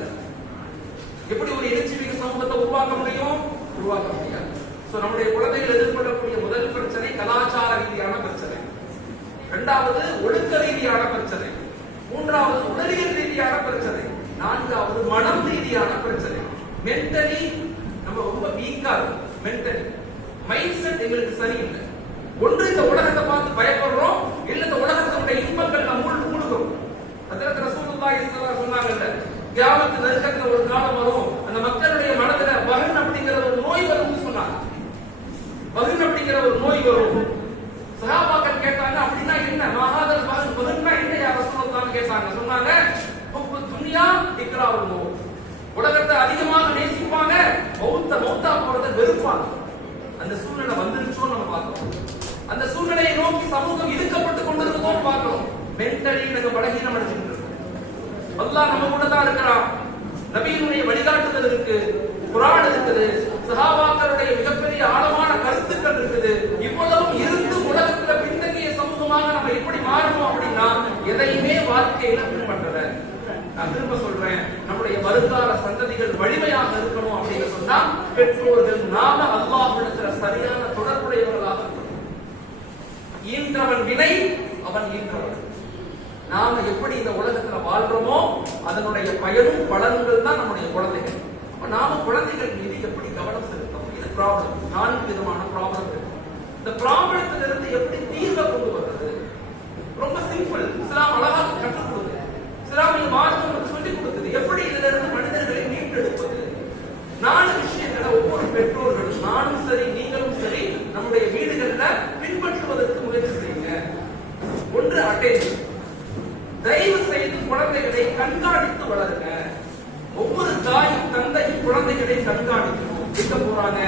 எப்படி ஒரு எழுச்சிமிகு சமூகத்தை உருவாக்க முடியும்? உருவாக்க முடியாது. சோ நம்முடைய குழந்தைகள் எதிர்கொள்ளக்கூடிய முதல் பிரச்சனை கலாச்சார ரீதியான பிரச்சனை, இரண்டாவது ஒழுக்க ரீதியான பிரச்சனை, மூன்றாவது உடலியல் ரீதியான பிரச்சனை, நான்காவது மனம் ரீதியான பிரச்சனை. மென்டலி நம்ம ரொம்ப வீக்கா இருக்கும். மென்டலி மைண்ட் செட் எங்களுக்கு சரியில்லை. ஒன்று இந்த உலகத்தை பார்த்து பயப்படுறோம், இல்ல இந்த உலகத்தினுடைய இன்பங்கள் நம்ம மூழ்கிறோம். அதற்கு ரசூலுல்லாஹி ஸல்லல்லாஹு அலைஹி வஸல்லம் சொன்னாங்கல்ல, கியாமத் நெருக்கத்துல ஒரு காலம் வரும், அந்த மக்களுடைய மனதுல வஹன் அப்படிங்கிற ஒரு நோய் வரும்னு சொன்னாங்க. வஹன் அப்படிங்கிற ஒரு நோய் வரும். சஹாபாக்கள் கேட்டாங்க, அப்படின்னா என்ன? மஹாதல் வஹன், வஹன்னா என்ன யா ரசூலுல்லாஹ் கேட்டாங்க. சொன்னாங்க, ஹுப்பு துன்யா இக்ராவுல் மௌத். உலகத்தை அதிகமாக நேசிப்பாங்க, மௌத்தா போறத வெறுப்பாங்க. அந்த சூழ்நிலை வந்துருச்சோன்னு நம்ம பார்க்கிறோம். அந்த சூழ்நிலையை நோக்கி சமூகம் இழுக்கப்பட்டு கொண்டிருக்கோம் பார்க்கிறோம். மென்டலி நாங்க பலகீனம் அடைஞ்சிட்டு இருக்கோம். அல்லாஹ் நம்ம கூட தான் இருக்கிறான். நபியினுடைய வழிகாட்டுதல் இருக்கு, குர்ஆன் இருக்குது, சஹாபாக்களுடைய மிகப்பெரிய ஆழமான கருத்துக்கள் இருக்குது. இவ்வளவும் இருந்து உலகத்துல பின்தங்கிய சமூகமாக நம்ம எப்படி மாறணும் அப்படின்னா எதையுமே வாழ்க்கையில பின்பற்றல. நான் திரும்ப சொல்றேன், நம்முடைய வருங்கால சந்ததிகள் வலிமையாக இருக்கணும் அப்படின்னு சொன்னா பெற்றோர்கள் நாம அல்லாஹ்விடத்துல சரியான தொடர்புடையவர்களாக இருக்கணும். ஈன்றவன் வினை அவன் ஈன்றவன். நாம எப்படி இந்த உலகத்துல வாழ்றோமோ அதனுடைய பயனும் பலன்கள் தான் நம்முடைய குழந்தைகள். நாம குழந்தைகள் மீது எப்படி கவனம் செலுத்தணும்? இது ப்ராப்ளம். 4 விதமான ப்ராப்ளம் இருக்கு. இந்த ப்ராப்ளத்திலிருந்து எப்படி தீர்வை கொண்டு வர்றது? ரொம்ப சிம்பிள். இஸ்லாம் அழகாக கற்றுக் கொடுக்குது. இஸ்லாமிய மார்க்கம் சொல்லிக் கொடுக்குது எப்படி இதுல இருந்து மனிதர்களை மீட்டெடுப்பது. 4 விஷயங்களை ஒவ்வொரு பெற்றோர்களும், நானும் சரி நீங்களும் சரி, நம்முடைய வீடுகள்ல பின்பற்றுவதற்கு முயற்சி செய்யுங்க. ஒன்று, அட்டென்ஷன். தயவு செய்து குழந்தைகளை கண்காணித்து வளருங்க. ஒவ்வொரு தாயும் தந்தையும் குழந்தைகளை கண்காணிக்கணும். எங்க போறாங்க,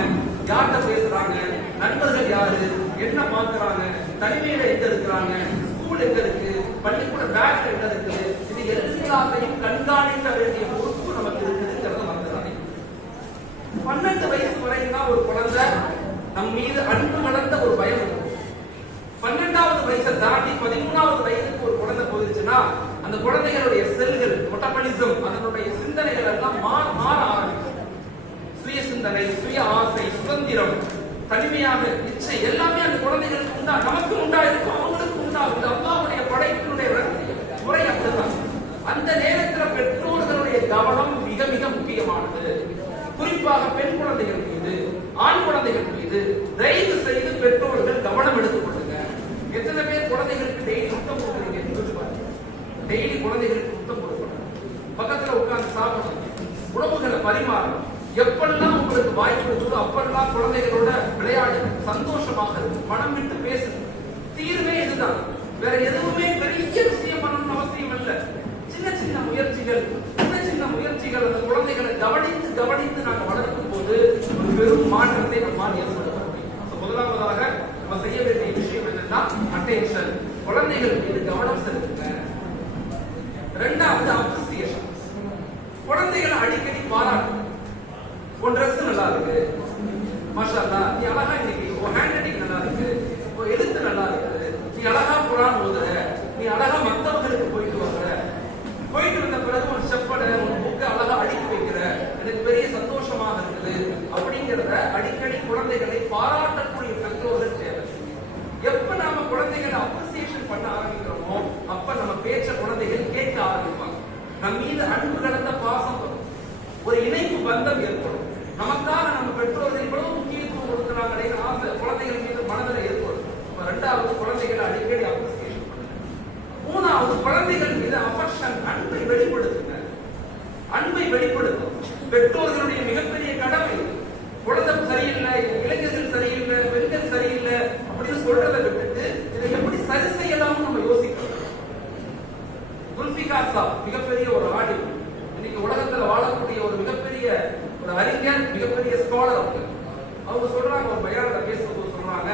யார்கிட்ட பேசுறாங்க, நண்பர்கள் யாரு, என்ன பார்க்கறாங்க, தனிமையில எங்க இருக்கிறாங்க, ஸ்கூல் எங்க இருக்கு, பள்ளிக்கூட பேக் எங்க இருக்கு, இது எல்லாத்தையும் கண்காணிக்க வேண்டிய பொறுப்பு நமக்கு இருக்குதுங்கிறத மறந்துடாதீங்க. 12 வயசு வரைக்கும் தான் ஒரு குழந்தை நம் மீது அன்பு கலந்த ஒரு பயம் இருக்கும். 12வது வயசை தாண்டி 13வது வயதுக்கு ஒரு குழந்தை போயிருச்சுன்னா அந்த குழந்தைகளுடைய செல்கள், மெட்டபாலிசம், அதனுடைய சிந்தனைகள் எல்லாம் மாற ஆரம்பிக்கும். சுய சிந்தனை, சுய ஆசை, சுதந்திரம், தனிமையாக இச்சை எல்லாமே அந்த குழந்தைகளுக்கு உண்டா, நமக்கு உண்டா இருக்கும், அவங்களுக்கு உண்டாகுது. அல்லாஹ்வுடைய படைப்பினுடைய முறை அப்படிதான். அந்த நேரத்தில் பெற்றோர்களுடைய கவனம் மிக மிக முக்கியமானது. குறிப்பாக பெண் குழந்தைகள் மீது, ஆண் குழந்தைகள் மீது தயவு செய்து பெற்றோர்கள் கவனம் எடுத்துக் கொள்ளுங்க. எத்தனை பேர் குழந்தைகளுக்கு டெய்லி முத்தம் கொடுக்குறீங்க? டெய்லி குழந்தைகளுக்கு முத்தம் கொடுக்கணும், பக்கத்துல உட்கார்ந்து சாப்பிடணும், உணவுகளை பரிமாறணும். எப்பெல்லாம் உங்களுக்கு வாய்ப்பு இருக்குதோ அப்பெல்லாம் குழந்தைகளோட விளையாடு, சந்தோஷமாக இருக்கும், மனம் விட்டு பேசுங்க. தீர்வே இதுதான். வேற எதுவுமே பெரிய விஷயம் பண்ணணும்னு அவசியம் இல்லை. சின்ன சின்ன முயற்சிகள் அந்த குழந்தைகளை கவனித்து நாங்கள் வளர்க்கும் போது ஒரு பெரும் மாற்றத்தை நம்மால் ஏற்படுத்த முடியும். முதலாவதாக நம்ம செய்ய வேண்டிய விஷயம் என்னன்னா அட்டென்ஷன். குழந்தைகள் மீது கவனம் செலுத்துங்க. இரண்டாவது அப்ரிசியேஷன். குழந்தைகளை அடிக்கடி பாராட்டுங்க. உன் ட்ரெஸ் நல்லா இருக்கு, மாஷா அல்லாஹ், நீ அழகா இன்னைக்கு, உன் ஹேண்ட் ரைட்டிங் நல்லா இருக்கு, உன் எழுத்து நல்லா இருக்கு, நீ அழகா குர்ஆன் ஓதுற, நீ அழகா மத்தவங்களுக்கு போயிட்டு வர்ற, போயிட்டு வந்த பிறகு ஒரு செப்பட ஒரு புக்கை அழகா அடுக்கி வைக்கிற, எனக்கு பெரிய சந்தோஷமாக இருக்குது அப்படிங்கிறத அடிக்கடி குழந்தைகளை பாராட்டக்கூடிய பெற்றோர்கள் தேவை. எப்ப நாம குழந்தைகளை அப்ரிசியேஷன் பண்ண ஆரம்பிக்கிறோமோ அப்ப நம்ம பேச்ச குழந்தைகள் கேட்க ஆரம்பிப்பாங்க. நம் மீது அன்பு கலந்த பாசம் வரும், ஒரு இணைப்பு பந்தம் ஏற்படும். நமக்காக நம்ம பெற்றோர்கள் இவ்வளவு முக்கியத்துவம் கொடுக்கிறாங்களே ஆசை குழந்தைகள் மீது மனதில் ஏற்படும். இரண்டாவது, குழந்தைகளை அடிக்கடி அப்ரிசியேஷன் பண்ணுங்க. மூணாவது, குழந்தைகள் மீது அஃபெக்ஷன், அன்பை வெளிப்படுத்துங்க. அன்பை வெளிப்படுத்தும் பெற்றோர்களுடைய மிகப்பெரிய கடமை. குழந்தை சரியில்லை, இளைஞர்கள் சரியில்லை, பெண்கள் சரியில்லை அப்படின்னு சொல்றதை விட்டுட்டு இதை எப்படி சரி செய்யலாம்னு நம்ம யோசிக்கணும். துல்ஃபிகார் சாப் மிகப்பெரிய ஒரு ஆடி, இன்னைக்கு உலகத்துல வாழக்கூடிய ஒரு மிகப்பெரிய ஒரு அறிஞர், மிகப்பெரிய ஸ்காலர். அவங்க சொல்றாங்க, ஒரு பயான்ல பேசும்போது சொல்றாங்க,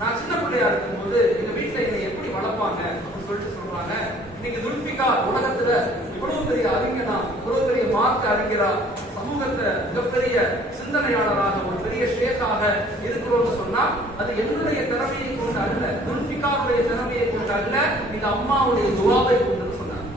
நான் சின்ன பிள்ளையா இருக்கும்போது எங்க வீட்டுல என்னை எப்படி வளர்ப்பாங்க அப்படின்னு சொல்லிட்டு சொல்றாங்க. இன்னைக்கு துல்ஃபிகார் உலகத்துல இவ்வளவு பெரிய அறிஞனா, இவ்வளவு பெரிய மார்க்க அறிஞரா, சமூகத்தை மிகப்பெரிய சிந்தனையாளராக, ஒரு பெரிய ஷேக்காக இருக்கிறோம்னு சொன்னா அது என்னுடைய திறமையை கொண்டு அல்ல, துல்ஃபிகாருடைய திறமையை கொண்டு அல்ல, இது அம்மாவுடைய துவாவை கொண்டு சொன்னாங்க.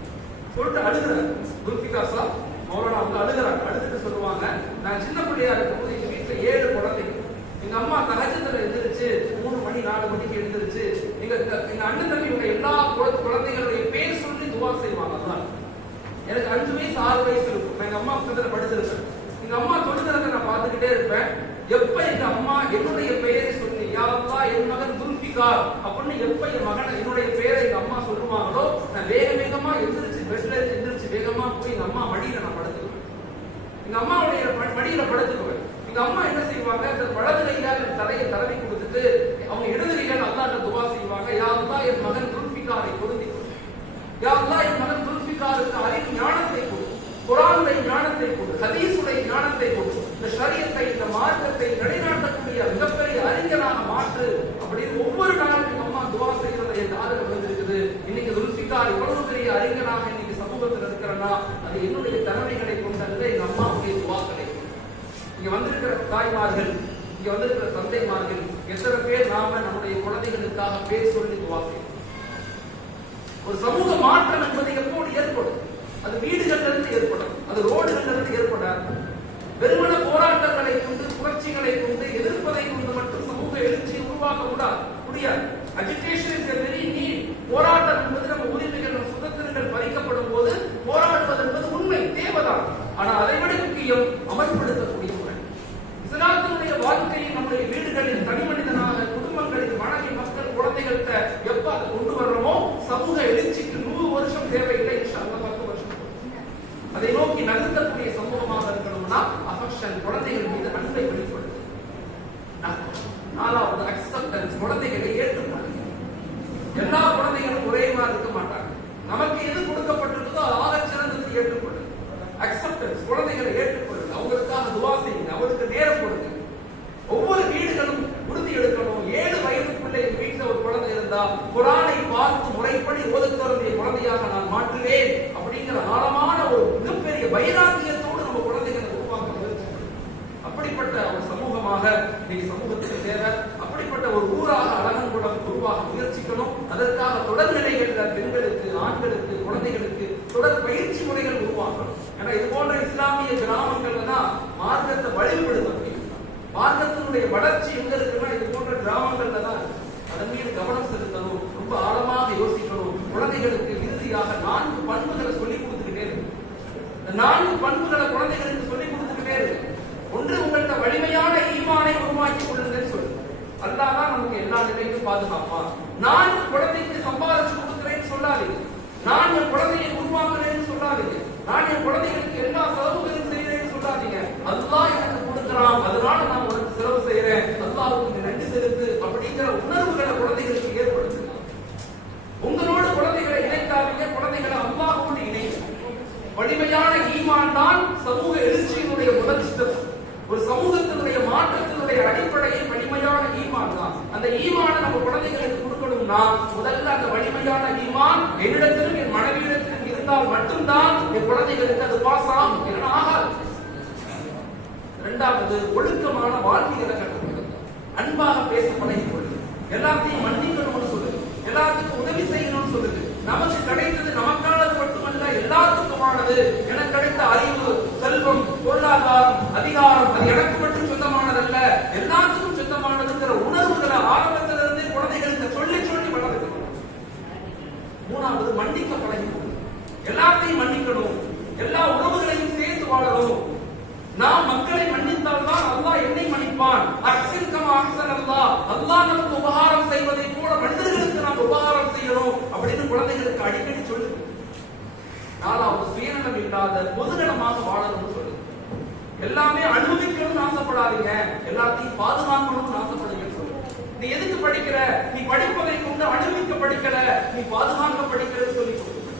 சொல்லிட்டு அழுகிறார் துல்ஃபிகார் சார், மௌலானா அவங்க அழுகிறாங்க. அழுதுட்டு சொல்லுவாங்க, நான் சின்ன பிள்ளையா இருக்கும்போது எங்க வீட்டுல 7 குழந்தைங்க. எங்க அம்மா தஹஜ்ஜுதுல எந்திரிச்சு 3 மணி 4 மணிக்கு எழுந்திருச்சு எங்க அண்ணன் தம்பியோட எல்லா குழந்தைகளுடைய பேர் சொல்லி துவா செய்வாங்க. அதான் எனக்கு 5 வயசு 6 வயசு இருக்கும். எங்க அம்மா பக்கத்துல படிச்சிருப்பேன். எங்க அம்மா தொழுகிறத நான் பார்த்துக்கிட்டே இருப்பேன். எப்ப எங்க அம்மா என்னுடைய பெயரை சொல்லி யா அல்லாஹ் என் மகன் துல்ஃபிகார் அப்படின்னு எப்ப என் மகன் என்னுடைய பெயரை எங்க அம்மா சொல்லுவாங்களோ, நான் வேகமா எந்திரிச்சு பெட்ல எந்திரிச்சு வேகமா போய் எங்க அம்மா மடியில நான் படுத்துக்குவேன். எங்க அம்மாவுடைய மடியில படுத்துக்குவேன். எங்க அம்மா என்ன செய்வாங்க, அந்த வலது கையால் தலையை தடவி கொடுத்துட்டு அவங்க இடது கையால் அல்லாஹ்ட்ட துவா செய்வாங்க. யா அல்லாஹ் என் மகன் துல்ஃபிகாரை பொருந்தி கொடு. யா அல்லாஹ் என் மகன் துல்ஃபிகாருக்கு அறிவு ஞானத்தை கொடு, குர்ஆனுடைய ஞானத்தை கொடு, ஹதீஸுடைய ஞானத்தை கொடு, இந்த ஷரியத்தை இந்த மார்க்கத்தை நிலைநாட்டக்கூடிய மிகப்பெரிய அறிஞராக மாற்று அப்படின்னு ஒவ்வொரு நாளும் எங்க அம்மா துவா செய்யறதை என் காதுல விழுந்திருக்குது. இன்னைக்கு துல்ஃபிகார் இவ்வளவு பெரிய அறிஞராக இன்னைக்கு சமூகத்தில் இருக்கிறன்னா அது என்னுடைய திறமைகளை கொண்டது, எங்க அம்மாவுடைய துவாக்களை. இங்க வந்திருக்கிற தாய்மார்கள், இங்க வந்திருக்கிற தந்தைமார்கள் எத்தனை பேர் நாம நம்முடைய குழந்தைகளுக்காக பேர் சொல்லி துவா செய்யணும்? ஒரு சமூக மாற்றம் என்பது எப்போது ஏற்படும்? அது வீடுகள்ல இருந்து ஏற்படும், அது ரோடுகள்ல இருந்து ஏற்படாது. வெறுமன போராட்டங்களை கொண்டு புரட்சிகளை கொண்டு எதிர்ப்பதை கொண்டு மட்டும் சமூக எழுச்சியை உருவாக்க முடியாது. Agitation is a very need. போராட்டம் என்பது நம்ம உரிமைகள் நம்ம சுதந்திரங்கள் பறிக்கப்படும் போது போராடுவது என்பது உண்மை தேவைதான். ஆனா அதை விட முக்கியம் அமல்படுத்தக்கூடிய முறை. இஸ்லாத்தினுடைய வாழ்க்கையை நம்முடைய வீடுகளில் தனி மனிதனாக குடும்பங்களில் மனைவி மக்கள் குழந்தைகள்கிட்ட எப்ப அதை கொண்டு வர்றோமோ சமூக எழுச்சிக்கு 100 வருஷம் தேவையில்லை, இன்ஷா அல்லாஹ் 10 வருஷம். அதை நோக்கி நகர்த்தக்கூடிய சமூகமாக இருக்கணும்னா அஃபெக்ஷன், குழந்தைகள் மீது அன்பை வெளிப்படுத்து. 4வது அக்செப்டன்ஸ், குழந்தைகளை ஏற்றுக்கொள்ளுங்க. எல்லா குழந்தைகளும் ஒரே மாதிரி இருக்க மாட்டாங்க. நமக்கு எது கொடுக்கப்பட்டிருக்கோ ஆக சிறந்தது ஏற்றுக்கொள்ளுங்க. அக்செப்டன்ஸ், குழந்தைகளை ஏற்றுக்கொள்ளுங்க, அவங்களுக்காக துவா செய்யுங்க, அவருக்கு நேரம் கொடுங்க. ஒவ்வொரு வீடுகளும் உறுதி எடுக்கணும். 7 வயதுக்குள்ள எங்க வீட்டுல ஒரு குழந்தை இருந்தா குர்ஆனை பார்த்து முறைப்படி ஓதத் தொடங்கிய குழந்தையாக நான் மாற்றுவேன் அப்படிங்கிற ஆழமான ஒரு மிகப்பெரிய வைராக்கியத்தோடு நம்ம குழந்தைகளை உருவாக்க முயற்சி. அப்படிப்பட்ட ஒரு சமூகமாக இன்னைக்கு சமூகத்துக்கு தேவை. அப்படிப்பட்ட ஒரு ஊராக அழகன்குளம் உருவாக முயற்சிக்கணும். அதற்காக தொடர்நிலைகள்ல பெண்களுக்கு, ஆண்களுக்கு, குழந்தைகளுக்கு தொடர் பயிற்சி முறைகள் உருவாக்கணும். ஏன்னா இது போன்ற இஸ்லாமிய கிராமங்கள்ல தான் மார்க்கத்தை வழிபடுத்த முடியும். மார்க்கத்தினுடைய வளர்ச்சி எங்க இருக்குன்னா இது போன்ற கிராமங்கள்ல தான். அதன் மீது கவனம் செலுத்தணும், ரொம்ப ஆழமாக யோசிக்கணும். குழந்தைகளுக்கு இறுதியாக 4 பண்புகளை சொல்லி கொடுத்துக்கிட்டே இருக்கு. இந்த 4 பண்புகளை குழந்தைகளுக்கு சொல்லி கொடுத்துக்கிட்டே இருக்கு. ஒன்று, உங்கள்கிட்ட வலிமையான ஈமானை உருவாக்கி கொள்ளுங்கன்னு சொல்லு. அல்லாஹ் தான் நமக்கு எல்லா நிலையிலும் பாதுகாப்பான். நான் குழந்தைக்கு சம்பாதிச்சு கொடுக்கிறேன்னு சொல்லாதீங்க. நான் என் குழந்தையை உருவாக்குறேன்னு சொல்லாதீங்க. நான் என் குழந்தைகளுக்கு எல்லா செலவுகளும் செய்யறேன்னு சொல்லாதீங்க. அல்லாஹ் எனக்கு கொடுக்கிறான், அதனால நான் உனக்கு செலவு செய்யறேன், அல்லாஹ்வுக்கு நன்றி செலுத்து அப்படிங்கிற உணர்வுகளை குழந்தைகளுக்கு ஏற்படுத்துங்க. உங்களோட குழந்தைகளை இணைக்காதீங்க, குழந்தைகளை அல்லாஹ்வோடு இணைங்க. வலிமையான ஈமான் தான் சமூக எழுச்சியினுடைய முதல் ஸ்டெப். ஒரு சமூகத்தினுடைய மாற்றத்தினுடைய அடிப்படையை வலிமையான ஈமான் தான். அந்த ஈமானை நம்ம குழந்தைகளுக்கு கொடுக்கணும்னா முதல்ல அந்த வலிமையான ஈமான் என்னிடத்திலும் என் மனைவியிடத்திலும் இருந்தால் மட்டும்தான் என் குழந்தைகளுக்கு அது பாஸ் ஆகும், இல்லைன்னா ஆகாது. 2வது, ஒழுக்கமான வாழ்க்கையை கற்றுக்கொள்ளுங்க. அன்பாக பேச பழகிக் கொள்ளுங்க. எல்லாத்தையும் மன்னிக்கணும்னு சொல்லுங்க, எல்லாத்துக்கும் உதவி செய்யணும்னு சொல்லுங்க. நமக்கு கிடைத்தது நமக்கானது மட்டுமல்ல, எல்லாத்துக்குமானது. எனக்கு கிடைத்த அறிவு, செல்வம், பொருளாதாரம், அதிகாரம் அது எனக்கு மட்டும் சொந்தமானதல்ல, எல்லாத்துக்கும் சொந்தமானதுங்கிற உணர்வுகளை ஆரம்பத்திலிருந்தே குழந்தைகளுக்கு சொல்லி சொல்லி வளர்க்கணும். 3வது, மன்னிக்க பழகிக்கணும். எல்லாத்தையும் மன்னிக்கணும், எல்லா உறவுகளையும் சேர்த்து வாழணும். நாம் மக்களை மன்னித்தால் தான் அல்லாஹ் என்னை மன்னிப்பான். அஹ்சின் கமா அஹ்ஸன அல்லாஹ், அல்லாஹ் நமக்கு உபகாரம் செய்வதை போல மனிதர்களுக்கு நாம் உபகாரம் செய்யணும் அப்படின்னு குழந்தைகளுக்கு அடிக்கடி சொல்லுங்க. 4வது, சுயநலம் இல்லாத பொதுநலமாக வாழணும்னு சொல்லுங்க. எல்லாமே அனுபவிக்கணும்னு ஆசைப்படாதீங்க, எல்லாத்தையும் பாதுகாக்கணும்னு ஆசைப்படுங்கன்னு சொல்லுங்க. நீ எதுக்கு படிக்கிற? நீ படிப்பதை கொண்டு அனுபவிக்க படிக்கல, நீ பாதுகாக்க படிக்கிறன்னு சொல்லி கொடுங்க.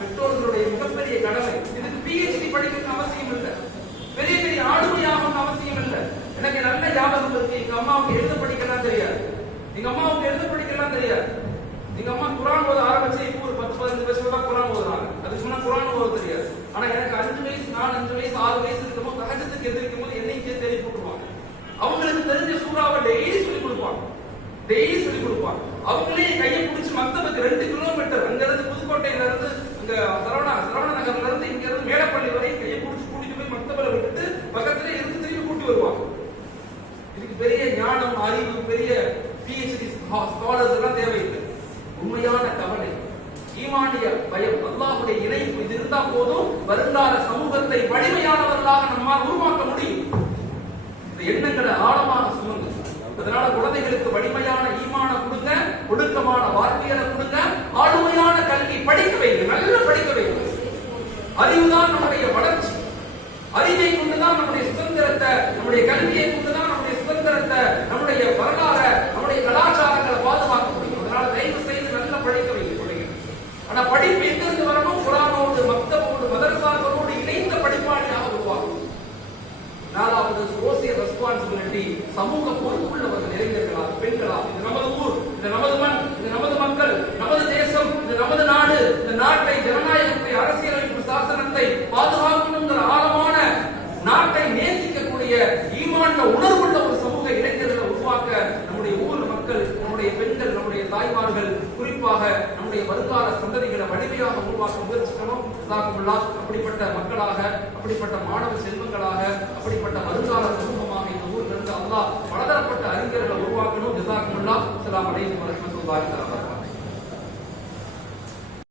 பெற்றோர்களுடைய மிகப்பெரிய கடமை. இதுக்கு PhD படிக்கணும்னு அவசியம் இல்லை, பெரிய பெரிய ஆளுமையாகவும் அவசியம் இல்லை. எனக்கு நல்ல ஞாபகம் இருக்கு, எங்க அம்மாவுக்கு எழுத படிக்கலாம் தெரியாது. எங்க அம்மாவுக்கு எழுத படிக்கலாம் தெரியாது. எங்க அம்மா குர்ஆன் ஓத ஆரம்பிச்சு இப்போ ஒரு 10-15 வருஷம் தான் குர்ஆன் ஓதுறாங்க. அதுக்கு முன்னாடி குர்ஆன் ஓத தெரியாது. ஆனா எனக்கு 5 வயசு, 5 வயசு 6 வயசு இருக்கும்போது தஹஜ்ஜுதுக்கு எந்திரிக்கும் போது என்னையும் சேர்த்து எழுதி போட்டுருவாங்க. அவங்களுக்கு தெரிஞ்ச சூறாவை டெய்லி சொல்லி கொடுப்பாங்க. அவங்களே கையை பிடிச்சி மக்தபுக்கு 2 கிலோமீட்டர் அங்க இருந்து புதுக்கோட்டையில இருந்து அங்க சரவண நகர்ல இருந்து இங்க இருந்து மேலப்பள்ளி வரை கையை பிடிச்சி கூட்டிட்டு போய் மக்தபுல விட்டுட்டு பெரிய ஞானம், அறிவு, பெரிய PhD ஸ்காலர்ஸ் எல்லாம் தேவையில்லை. உண்மையான கவலை, ஈமானிய பயம், அல்லாஹ்வுடைய இணைப்பு இது இருந்தா போதும் வருங்கால சமூகத்தை வலிமையானவர்களாக நம்மால் உருவாக்க முடியும். இந்த எண்ணங்களை ஆழமாக சுமந்து, அதனால குழந்தைகளுக்கு வலிமையான ஈமான கொடுங்க, ஒடுக்கமான வாழ்க்கையை கொடுங்க, ஆளுமையான கல்வி படிக்க வைங்க, நல்ல படிக்க வைங்க. அறிவுதான் நம்முடைய வளர்ச்சி. அறிவை கொண்டுதான் நம்முடைய சுதந்திரத்தை, நம்முடைய கல்வியை கொண்டுதான் நம்முடைய சுதந்திரத்தை, நம்முடைய வரலாற, நம்முடைய கலாச்சாரங்களை பாதுகாக்க முடியும். அதனால தயவு செய்து நல்ல படிக்க வைக்க சொல்லுங்க. ஆனா படிப்பு எங்கிருந்து வரணும்? குர்ஆனோடு, மக்தபோடு, மதரசாக்களோடு இணைந்த படிப்பாளியாக உருவாகும். நாலாவது சோசியல் ரெஸ்பான்சிபிலிட்டி, சமூக பொறுப்புள்ளவர்கள், இளைஞர்களா, பெண்களா, இது நமது ஊர், இது நமது மண், இது நமது மக்கள், நமது தேசம், இது நமது நாடு. இந்த நாட்டை, ஜனநாயகத்தை, அரசியலமைப்பு சாசனத்தை பாதுகாக்கணுங்கிற ஆழமான, நாட்டை நேசிக்கக்கூடிய ஈமான்ல உணர்வுள்ள ஒரு சமூக இளைஞர்களை உருவாக்க நம்முடைய ஊர் மக்கள், நம்முடைய பெண்கள், நம்முடைய தாய்மார்கள், குறிப்பாக நம்முடைய வருங்கால சந்ததிகளை வலிமையாக உருவாக்க முயற்சிக்கணும். அப்படிப்பட்ட மக்களாக, அப்படிப்பட்ட மாணவ செல்வங்களாக, அப்படிப்பட்ட வருங்கால சமூகமாக இந்த ஊரில் இருந்து அல்லாஹ் பலதரப்பட்ட அறிஞர்களை உருவாக்கணும். ஜஸாக்குமுல்லாஹ். அஸ்ஸலாமு அலைக்கும் வரஹ்மத்துல்லாஹி வபரகாத்துஹு.